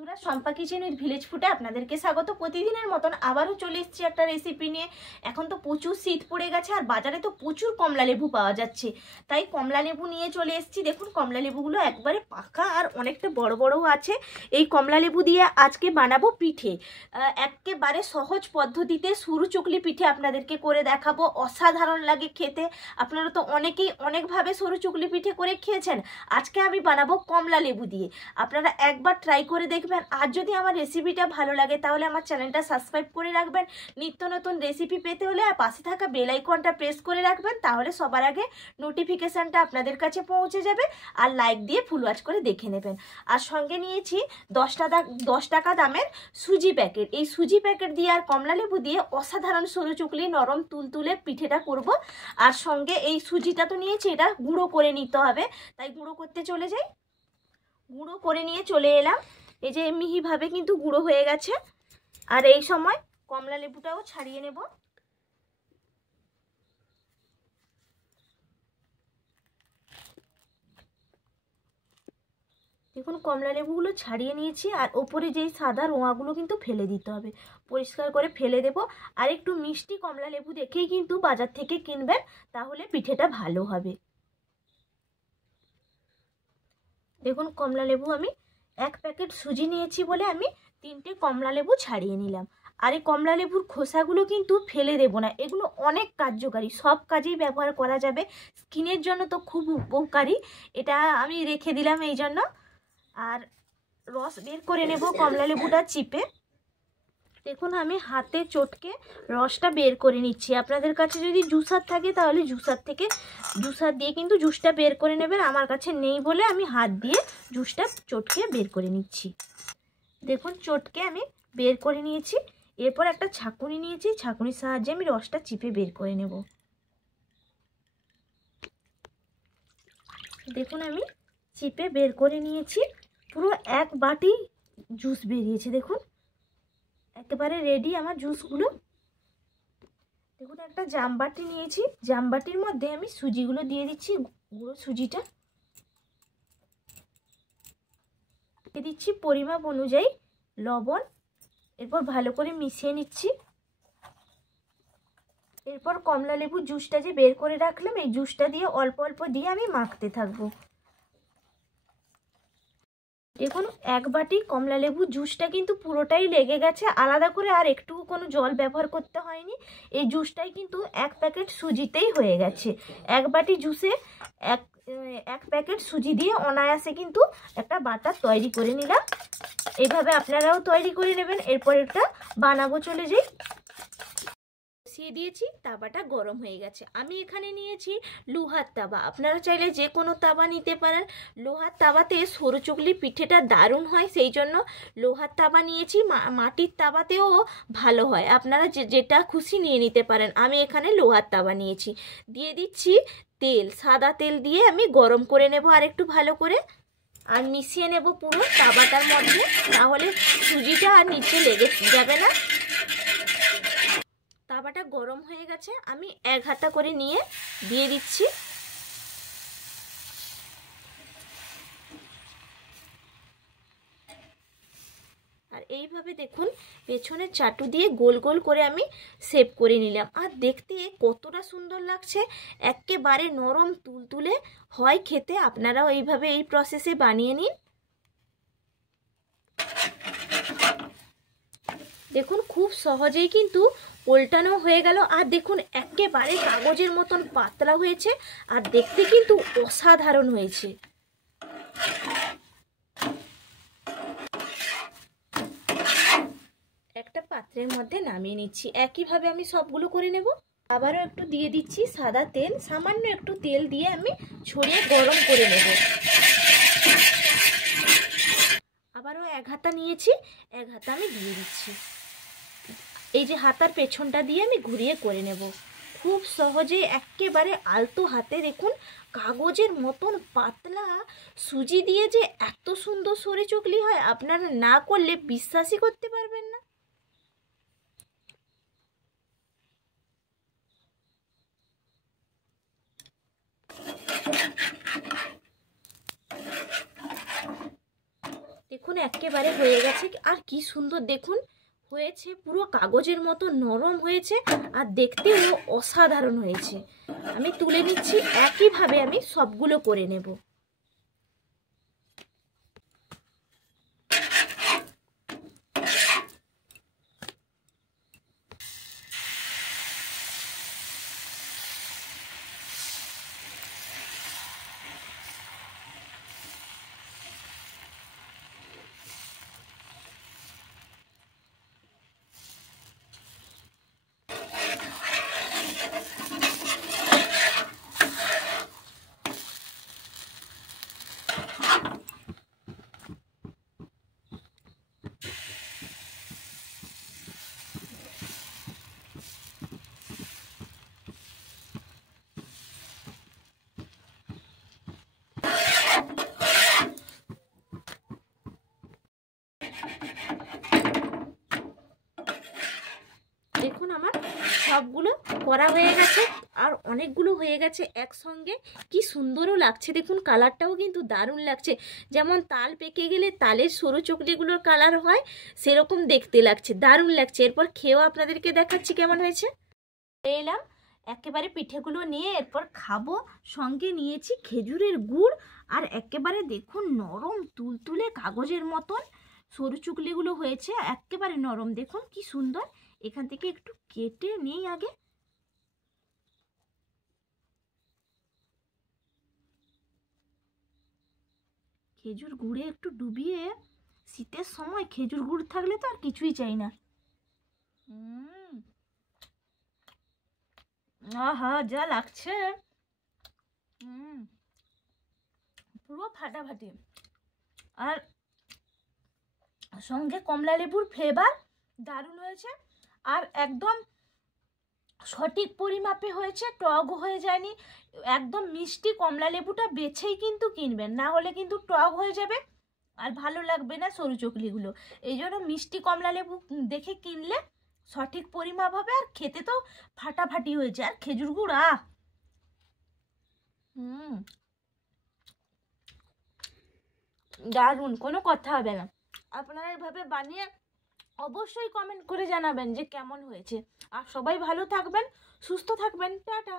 বন্ধুরা, Shampa kitchen with village ফুডে আপনাদেরকে স্বাগত। প্রতিদিনের মতন আবারও চলে এসেছি একটা রেসিপি নিয়ে। এখন তো প্রচুর শীত পড়ে গেছে আর বাজারে তো প্রচুর কমলা লেবু পাওয়া যাচ্ছে, তাই কমলা লেবু নিয়ে চলে এসেছি। দেখুন কমলা লেবুগুলো একবারে পাকা আর অনেকটা বড় বড়ও আছে। এই কমলা লেবু দিয়ে আজকে বানাবো পিঠে। একেবারে সহজ পদ্ধতিতে সরু চকলি পিঠে আপনাদেরকে করে দেখাবো। অসাধারণ লাগে খেতে। আপনারা তো অনেকেই অনেকভাবে সরু চকলি পিঠে করে খেয়েছেন, আজকে আমি বানাবো কমলা লেবু দিয়ে। আপনারা একবার ট্রাই করে দেখবেন। আর যদি আমার রেসিপিটা ভালো লাগে তাহলে আমার চ্যানেলটা সাবস্ক্রাইব করে রাখবেন। নিত্য নতুন রেসিপি পেতে হলে আর পাশে থাকা বেল আইকনটা প্রেস করে রাখবেন, তাহলে সবার আগে নোটিফিকেশানটা আপনাদের কাছে পৌঁছে যাবে। আর লাইক দিয়ে ফুল ওয়াচ করে দেখে নেবেন। আর সঙ্গে নিয়েছি 10 টাকা দামের সুজি প্যাকেট। এই সুজি প্যাকেট দিয়ে আর কমলা লেবু দিয়ে অসাধারণ সরু চুকলি নরম তুলতুলে পিঠেটা করব। আর সঙ্গে এই সুজিটা তো নিয়েছি, এটা গুঁড়ো করে নিতে হবে, তাই গুঁড়ো করতে চলে যাই। গুঁড়ো করে নিয়ে চলে এলাম। এই যে মিহিভাবে কিন্তু গুঁড়ো হয়ে গেছে। আর এই সময় কমলা লেবুটাও ছাড়িয়ে নেব। দেখুন কমলা লেবুগুলো ছাড়িয়ে নিয়েছি। আর ওপরে যেই সাদা রোঁয়াগুলো কিন্তু ফেলে দিতে হবে, পরিষ্কার করে ফেলে দেব। আর একটু মিষ্টি কমলা লেবু দেখেই কিন্তু বাজার থেকে কিনবেন, তাহলে পিঠেটা ভালো হবে। দেখুন কমলা লেবু আমি 1 প্যাকেট সুজি নিয়েছি বলে আমি 3টে কমলা লেবু ছাড়িয়ে নিলাম। আর এই কমলা লেবুর খোসাগুলো কিন্তু ফেলে দেব না, এগুলো অনেক কার্যকারী, সব কাজেই ব্যবহার করা যাবে। স্কিনের জন্য তো খুব উপকারী, এটা আমি রেখে দিলাম এই জন্য। আর রস বের করে নেব কমলা লেবুটা চিপে। দেখুন আমি হাতে চটকে রসটা বের করে নিচ্ছি। আপনাদের কাছে যদি জুসার থাকে তাহলে জুসার দিয়ে কিন্তু জুসটা বের করে নেবেন। আমার কাছে নেই বলে আমি হাত দিয়ে জুসটা চটকে বের করে নিচ্ছি। দেখুন চটকে আমি বের করে নিয়েছি। এরপর একটা ছাঁকুনি নিয়েছি, ছাঁকুনির সাহায্যে আমি রসটা চিপে বের করে নেব। দেখুন আমি চিপে বের করে নিয়েছি। পুরো 1 বাটি জুস বেরিয়েছে। দেখুন একেবারে রেডি আমার জুসগুলো। দেখুন একটা জামবাটি নিয়েছি, জামবাটির মধ্যে আমি সুজিগুলো দিয়ে দিচ্ছি। গুঁড়ো সুজিটা দিয়ে দিচ্ছি পরিমাপ অনুযায়ী লবণ। এরপর ভালো করে মিশিয়ে নিচ্ছি। এরপর কমলা লেবুর জুসটা যে বের করে রাখলাম, এই জুসটা দিয়ে অল্প অল্প দিয়ে আমি মাখতে থাকবো। দেখুন 1 বাটি কমলা লেবু জুসটা কিন্তু পুরোটাই লেগে গেছে, আলাদা করে আর একটুকু কোনো জল ব্যবহার করতে হয়নি। এই জুসটাই কিন্তু 1 প্যাকেট সুজিতেই হয়ে গেছে। 1 বাটি জুসে 1 প্যাকেট সুজি দিয়ে অনায়াসে কিন্তু একটা বাটার তৈরি করে নিলাম। এইভাবে আপনারাও তৈরি করে নেবেন। এরপর এটা বানাবো চলে যাই। বসিয়ে দিয়েছি, তাওয়াটা গরম হয়ে গেছে। আমি এখানে নিয়েছি লোহার তাওয়া, আপনারা চাইলে যে কোনো তাওয়া নিতে পারেন। লোহার তাওয়াতে সরু চুগলি পিঠেটা দারুণ হয়, সেই জন্য লোহার তাওয়া নিয়েছি। মাটির তাওয়াতেও ভালো হয়, আপনারা যেটা খুশি নিয়ে নিতে পারেন। আমি এখানে লোহার তাওয়া নিয়েছি। দিয়ে দিচ্ছি তেল, সাদা তেল দিয়ে আমি গরম করে নেব আর একটু ভালো করে। আর মিশিয়ে নেব পুরো তাওয়াটার মধ্যে, তাহলে সুজিটা আর নিচে লেগে যাবে না। তাওয়াটা গরম হয়ে গেছে, আমি 1 হাতা করে নিয়ে দিয়ে দিচ্ছি। আর এইভাবে দেখুন পেছনের চাটু দিয়ে গোল গোল করে আমি শেপ করে নিলাম। আর দেখতে কতটা সুন্দর লাগছে, একেবারে নরম তুলতুলে হয় খেতে। আপনারাও এইভাবে এই প্রসেসে বানিয়ে নিন। দেখুন খুব সহজেই কিন্তু উল্টানো হয়ে গেল। আর দেখুন একেবারে কাগজের মতন পাতলা হয়েছে, আর দেখতে কিন্তু অসাধারণ হয়েছে। একটা পাত্রের মধ্যে নামিয়ে নিচ্ছি। একইভাবে আমি সবগুলো করে নেব। আবারও একটু দিয়ে দিচ্ছি সাদা তেল, সামান্য একটু তেল দিয়ে আমি ছড়িয়ে গরম করে নেব। আবারও 1 হাতা নিয়েছি, 1 হাতা আমি দিয়ে দিচ্ছি। এই যে হাতার পেছনটা দিয়ে আমি ঘুরিয়ে করে নেব। খুব সহজে একেবারে আলতো হাতে দেখুন কাগজের মতন পাতলা সুজি দিয়ে যে এত সুন্দর সরে চকলি হয়, আপনারা না করলে বিশ্বাসই করতে পারবেন না। দেখুন একেবারে হয়ে গেছে, আর কি সুন্দর দেখুন হয়েছে, পুরো কাগজের মতো নরম হয়েছে আর দেখতেও অসাধারণ হয়েছে। আমি তুলে নিচ্ছি, একইভাবে আমি সবগুলো করে নেব। দেখুন আমার সবগুলো করা হয়ে গেছে, আর অনেকগুলো হয়ে গেছে একসঙ্গে। কি সুন্দরও লাগছে দেখুন, কালারটাও কিন্তু দারুণ লাগছে। যেমন তাল পেকে গেলে তালের সরু চকলিগুলোর কালার হয়, সেরকম দেখতে লাগছে, দারুণ লাগছে। এরপর খেয়েও আপনাদেরকে দেখাচ্ছি কেমন হয়েছে। এলাম একেবারে পিঠেগুলো নিয়ে, এরপর খাবো। সঙ্গে নিয়েছি খেজুরের গুড়, আর একেবারে দেখুন নরম তুলতুলে কাগজের মতন সরু চুকলিগুলো হয়েছে, একেবারে নরম। দেখুন কি সুন্দর। এখান থেকে একটু কেটে নিই আগে। খেজুর গুড়ে একটু ডুবিয়ে, শীতের সময় খেজুর গুড় থাকলে তো আর কিছুই চাই না। আহা যা লাগছে, পুরো ফাটাফাটি। আর সঙ্গে কমলা লেবুর ফ্লেভার দারুণ হয়েছে, আর একদম সঠিক পরিমাপে হয়েছে, টক হয়ে যায়নি। একদম মিষ্টি কমলা লেবুটা বেছেই কিন্তু কিনবেন, না হলে কিন্তু টক হয়ে যাবে আর ভালো লাগবে না সরু চকলিগুলো। এই জন্য মিষ্টি কমলা লেবু দেখে কিনলে সঠিক পরিমাপ হবে, আর খেতে তো ফাটাফাটি হয়েছে। আর খেজুর গুড় দারুণ, কোনো কথা হবে না। আপনারা এভাবে বানিয়ে অবশ্যই কমেন্ট করে জানাবেন যে কেমন হয়েছে। আর সবাই ভালো থাকবেন, সুস্থ থাকবেন, টাটা।